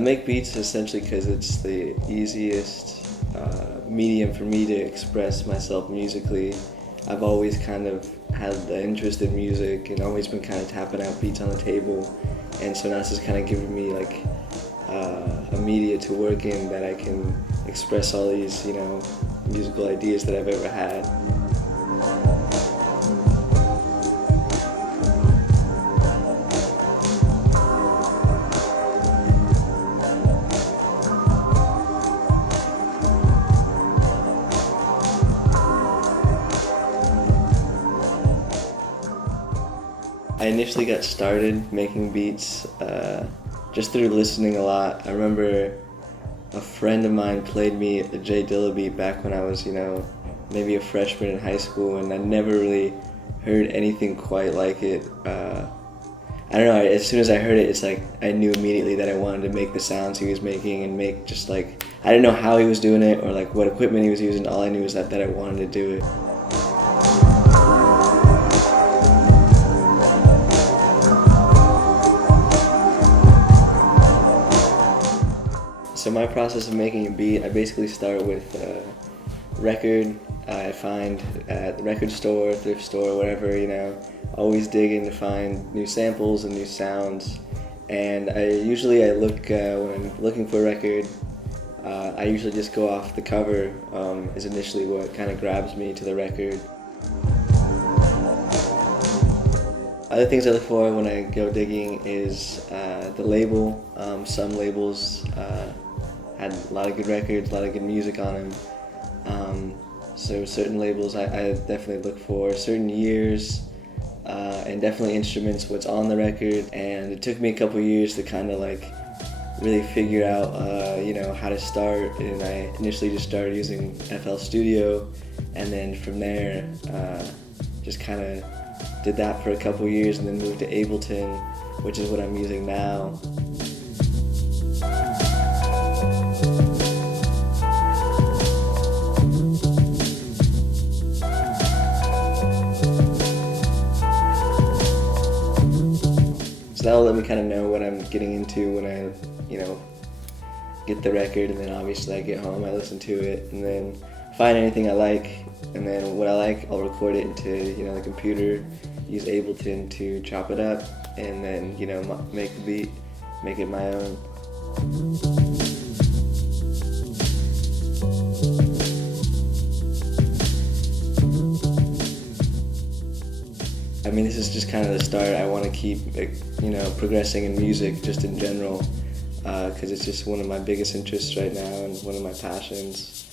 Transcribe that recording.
I make beats essentially because it's the easiest medium for me to express myself musically. I've always kind of had the interest in music and always been kind of tapping out beats on the table, and so now this is kind of giving me like a media to work in that I can express all these, musical ideas that I've ever had. I initially got started making beats just through listening a lot. I remember a friend of mine played me a J Dilla beat back when I was, maybe a freshman in high school, and I never really heard anything quite like it. I don't know, as soon as I heard it, it's like I knew immediately that I wanted to make the sounds he was making and make just like, I didn't know how he was doing it or like what equipment he was using. All I knew was that I wanted to do it. So my process of making a beat, I basically start with a record I find at the record store, thrift store, whatever, always digging to find new samples and new sounds. And I look, when I'm looking for a record, I usually just go off the cover is initially what kind of grabs me to the record. Other things I look for when I go digging is the label. Some labels had a lot of good records, a lot of good music on them. So certain labels I definitely look for, certain years, and definitely instruments, what's on the record. And it took me a couple years to kind of like really figure out, how to start. And I initially just started using FL Studio, and then from there, just kind of did that for a couple years, and then moved to Ableton, which is what I'm using now. So that'll let me kind of know what I'm getting into when I, get the record, and then obviously I get home, I listen to it, and then find anything I like, and then what I like, I'll record it into, the computer, use Ableton to chop it up, and then, make the beat, make it my own. I mean, this is just kind of the start. I want to keep, progressing in music just in general, because it's just one of my biggest interests right now and one of my passions.